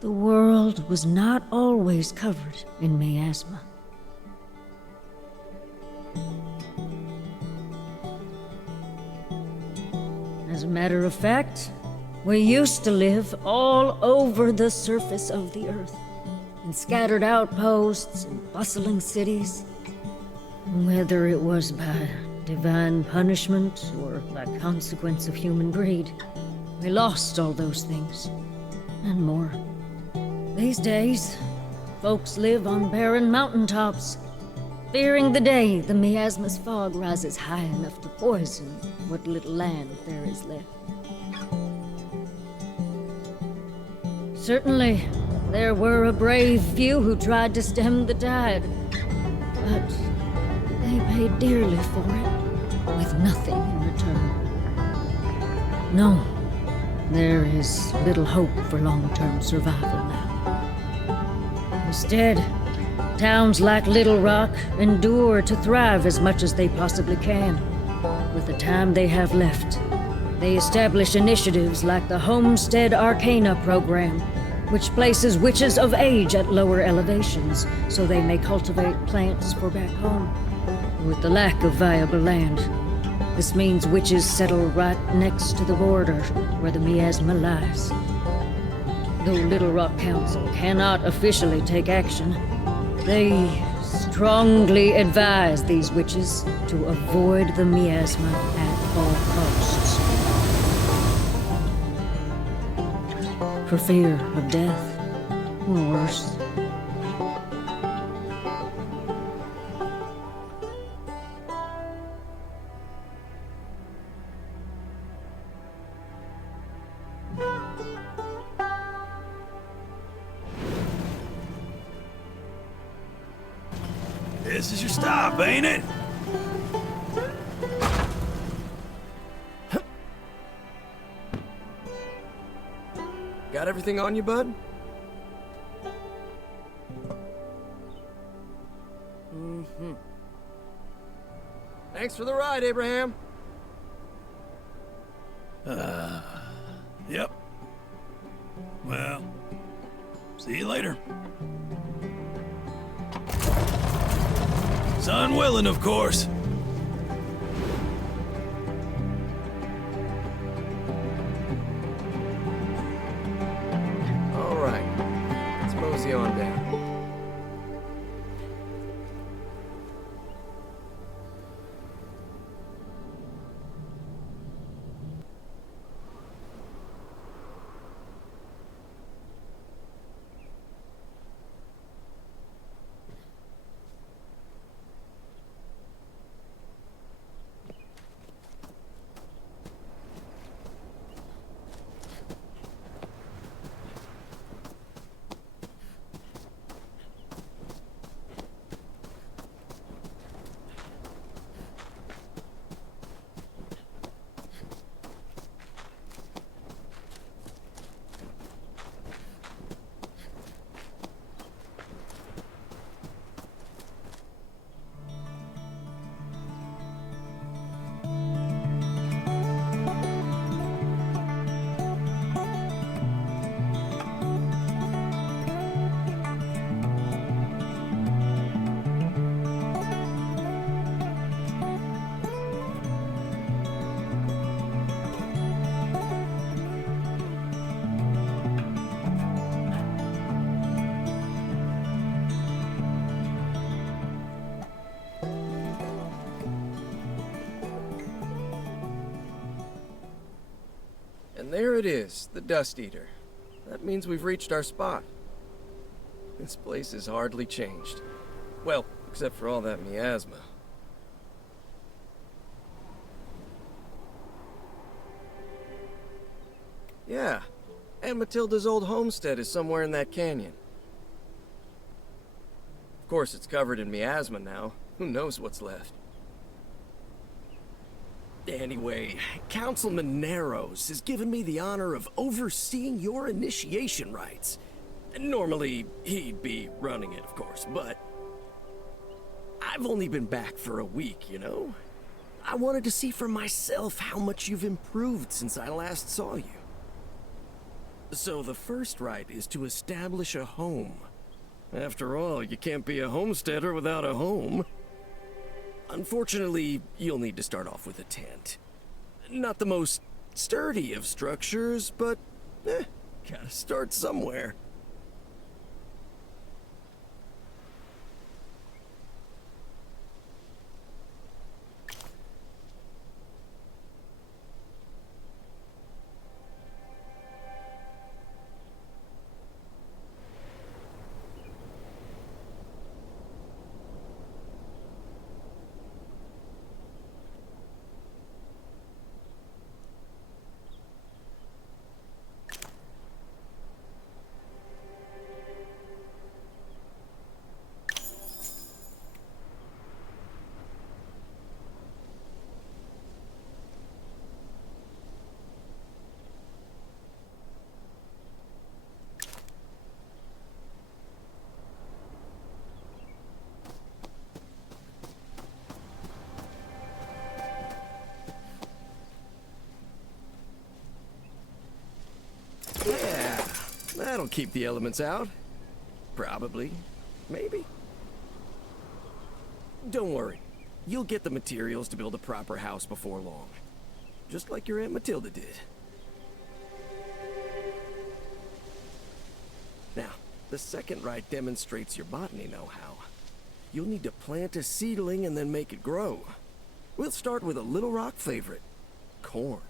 The world was not always covered in miasma. As a matter of fact, we used to live all over the surface of the earth, in scattered outposts and bustling cities. Whether it was by divine punishment or by consequence of human greed, we lost all those things, and more. These days, folks live on barren mountaintops, fearing the day the miasma's fog rises high enough to poison what little land there is left. Certainly, there were a brave few who tried to stem the tide, but they paid dearly for it, with nothing in return. No, there is little hope for long-term survival now. Instead, towns like Little Rock endure to thrive as much as they possibly can. With the time they have left, they establish initiatives like the Homestead Arcana program, which places witches of age at lower elevations so they may cultivate plants for back home. With the lack of viable land, this means witches settle right next to the border where the miasma lies. Though Little Rock Council cannot officially take action, they strongly advise these witches to avoid the miasma at all costs. For fear of death, or worse. This is your stop, ain't it? Got everything on you, bud? Mm-hmm. Thanks for the ride, Abraham. Yep. Well, see you later. Sun willing, of course. All right. Let's mosey on down. And there it is, the Dust Eater. That means we've reached our spot. This place is hardly changed. Well, except for all that miasma. Yeah, Aunt Matilda's old homestead is somewhere in that canyon. Of course, it's covered in miasma now. Who knows what's left? Anyway, Councilman Narrows has given me the honor of overseeing your initiation rites. Normally, he'd be running it, of course, but I've only been back for a week, you know? I wanted to see for myself how much you've improved since I last saw you. So the first rite is to establish a home. After all, you can't be a homesteader without a home. Unfortunately, you'll need to start off with a tent. Not the most sturdy of structures, but gotta start somewhere. Yeah, that'll keep the elements out. Probably. Maybe. Don't worry. You'll get the materials to build a proper house before long. Just like your Aunt Matilda did. Now, the second rite demonstrates your botany know-how. You'll need to plant a seedling and then make it grow. We'll start with a Little Rock favorite, corn.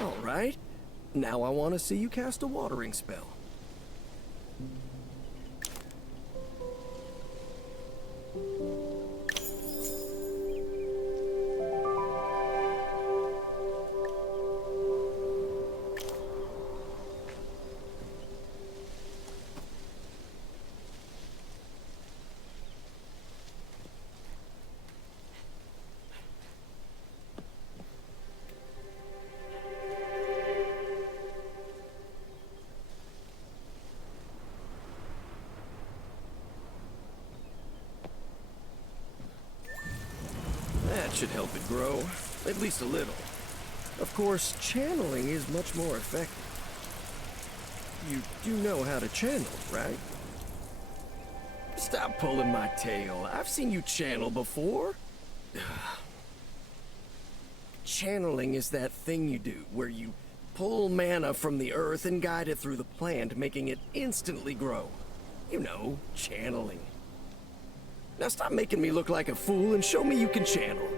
All right. Now I want to see you cast a watering spell. should help it grow, at least a little. Of course, channeling is much more effective. You do know how to channel, right? Stop pulling my tail. I've seen you channel before. Channeling is that thing you do where you pull mana from the earth and guide it through the plant, making it instantly grow. You know, channeling. Now stop making me look like a fool and show me you can channel.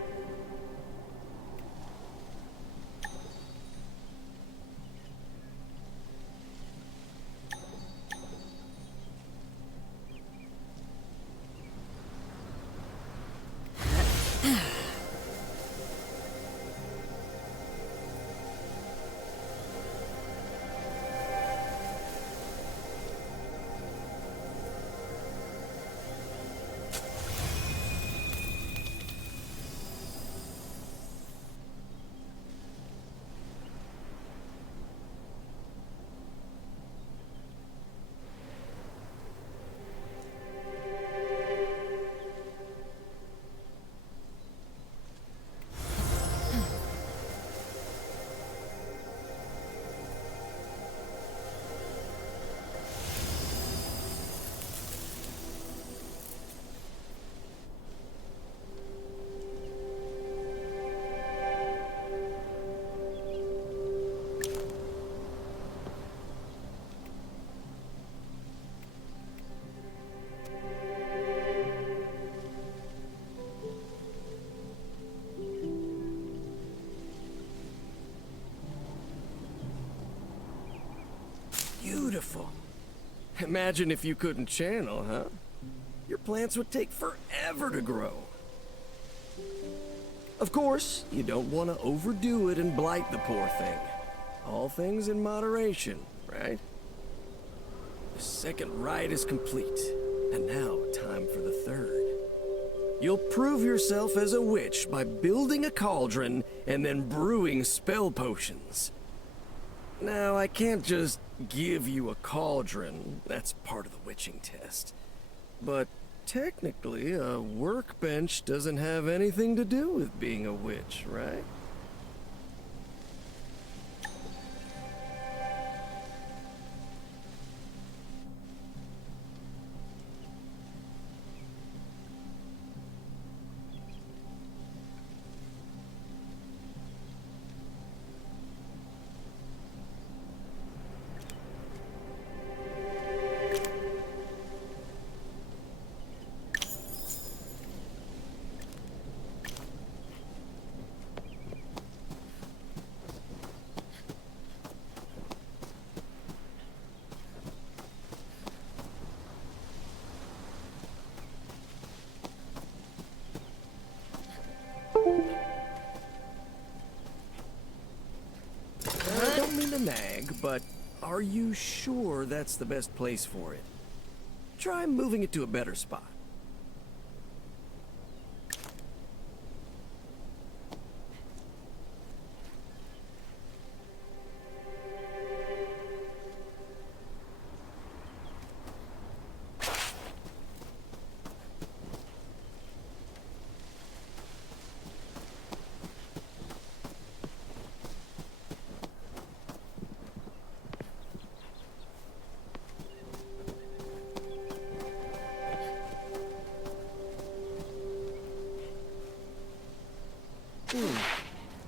Beautiful. Imagine if you couldn't channel, huh? Your plants would take forever to grow. Of course, you don't want to overdo it and blight the poor thing. All things in moderation, right? The second rite is complete, and now time for the third. You'll prove yourself as a witch by building a cauldron and then brewing spell potions. Now, I can't just give you a cauldron. That's part of the witching test. But technically, a workbench doesn't have anything to do with being a witch, right? I don't mean to nag, but are you sure that's the best place for it? Try moving it to a better spot.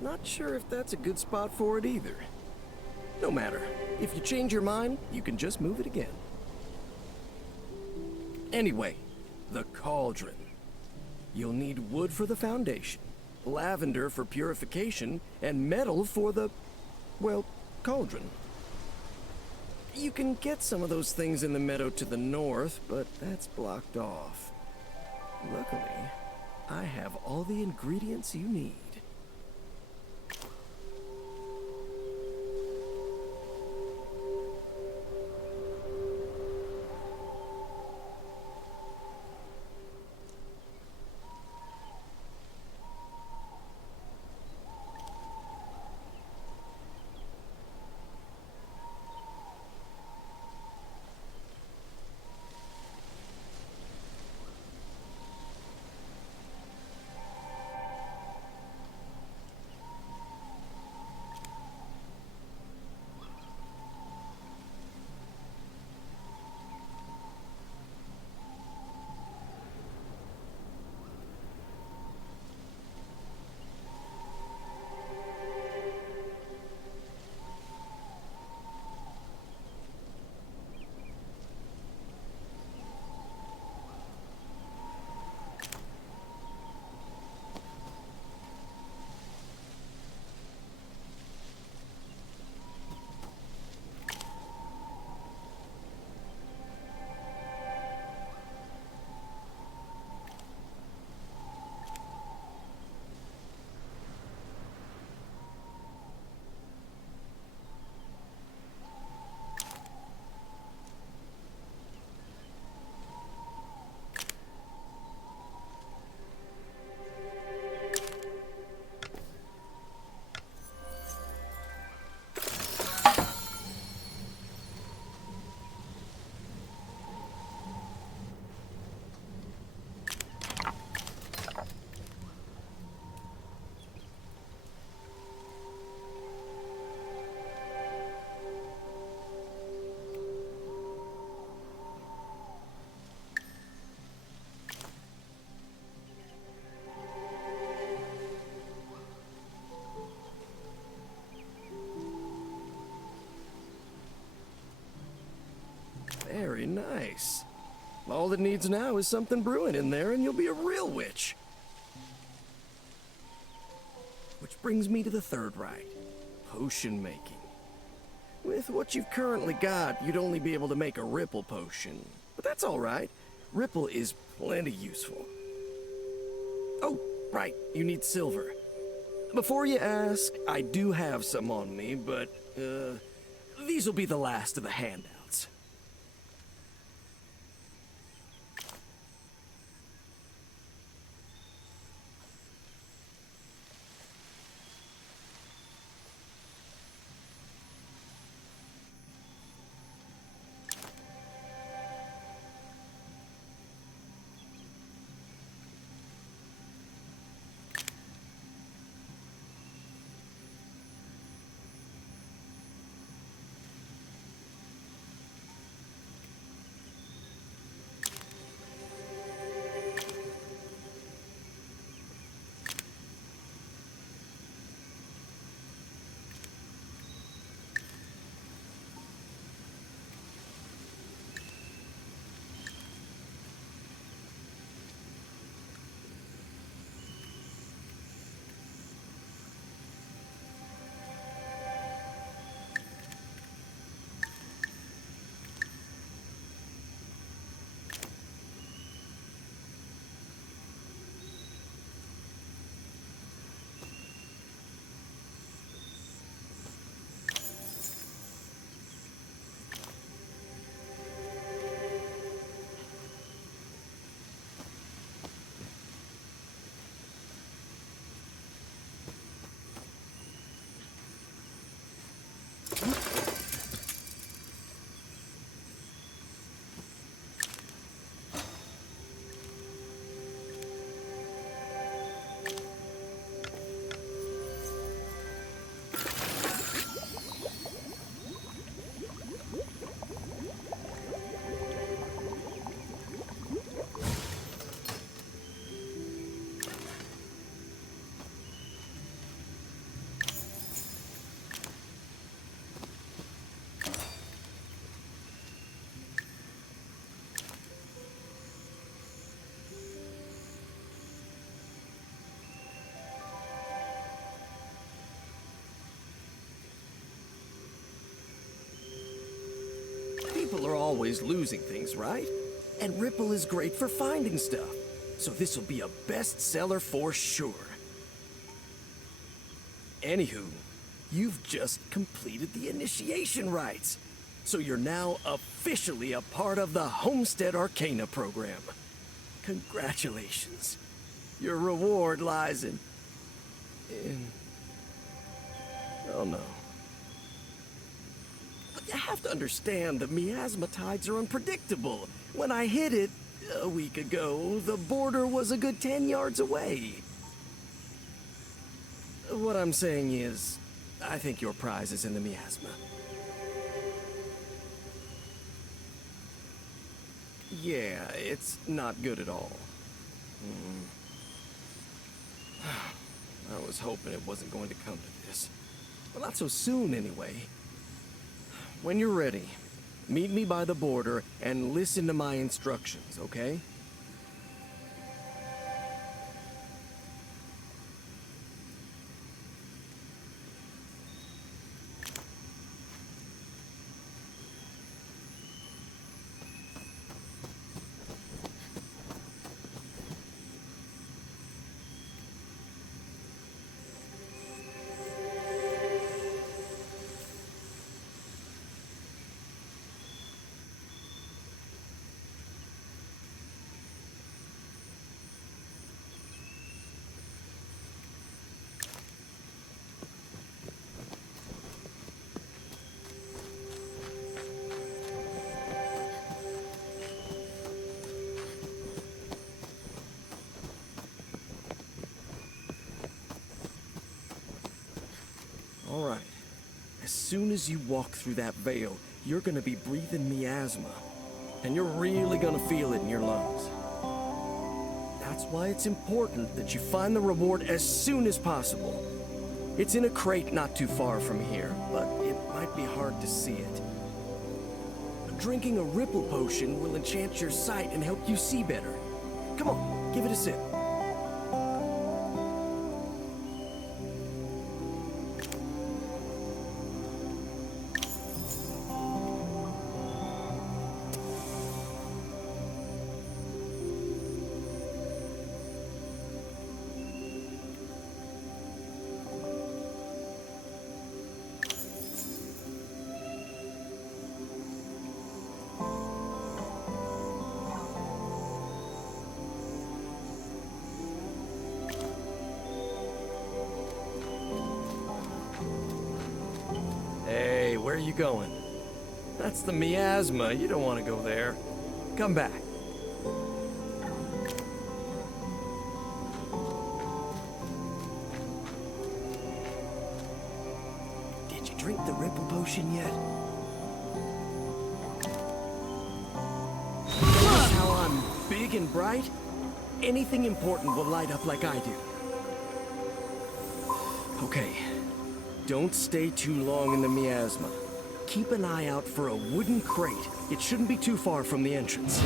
Not sure if that's a good spot for it either. No matter. If you change your mind, you can just move it again. Anyway, the cauldron. You'll need wood for the foundation, lavender for purification, and metal for the, well, cauldron. You can get some of those things in the meadow to the north, but that's blocked off. Luckily, I have all the ingredients you need. Nice. All it needs now is something brewing in there and you'll be a real witch. Which brings me to the third rite, potion making. With what you've currently got, you'd only be able to make a ripple potion. But that's all right. Ripple is plenty useful. Oh, right, you need silver. Before you ask, I do have some on me, but, these will be the last of the handouts. People are always losing things, right? And Ripple is great for finding stuff. So this will be a bestseller for sure. Anywho, you've just completed the initiation rites. So you're now officially a part of the Homestead Arcana program. Congratulations. Your reward lies in... Oh no. You have to understand the miasma tides are unpredictable. When I hit it a week ago, the border was a good 10 yards away. What I'm saying is, I think your prize is in the miasma. Yeah, it's not good at all. I was hoping it wasn't going to come to this. Well, not so soon anyway. When you're ready, meet me by the border and listen to my instructions, okay? All right. As soon as you walk through that veil, you're gonna be breathing miasma. And you're really gonna feel it in your lungs. That's why it's important that you find the reward as soon as possible. It's in a crate not too far from here, but it might be hard to see it. drinking a ripple potion will enchant your sight and help you see better. Come on, give it a sip. Hey, where are you going? That's the miasma. You don't want to go there. Come back. Did you drink the ripple potion yet? Notice how I'm big and bright? Anything important will light up like I do. Okay. Don't stay too long in the miasma. Keep an eye out for a wooden crate. It shouldn't be too far from the entrance.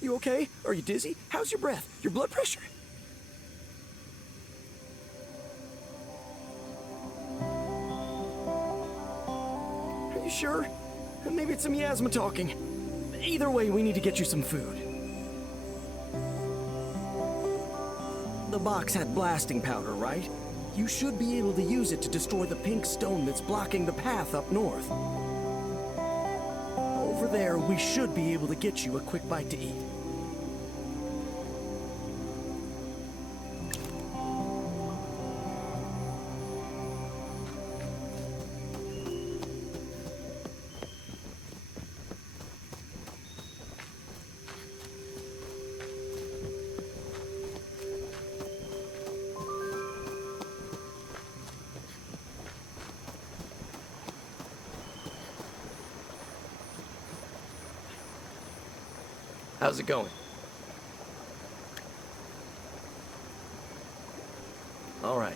You okay? Are you dizzy? How's your breath? Your blood pressure? Are you sure? Maybe it's some miasma talking. Either way, we need to get you some food. The box had blasting powder, right? You should be able to use it to destroy the pink stone that's blocking the path up north. Over there, we should be able to get you a quick bite to eat. How's it going? All right.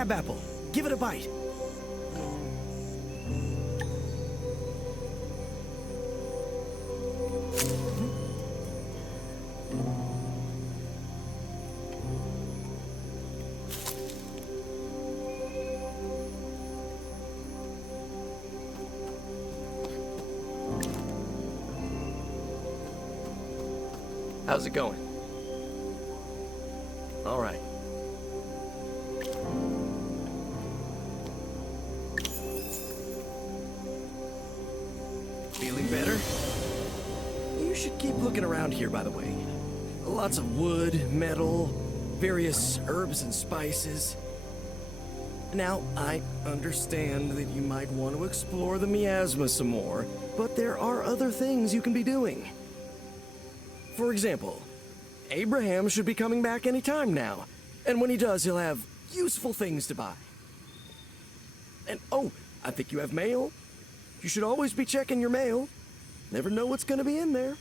crab apple. Give it a bite. How's it going? All right. Feeling better? You should keep looking around here, by the way. Lots of wood, metal, various herbs and spices. Now, I understand that you might want to explore the miasma some more, but there are other things you can be doing. For example, Abraham should be coming back any time now, and when he does, he'll have useful things to buy. And oh, I think you have mail. You should always be checking your mail. Never know what's gonna be in there.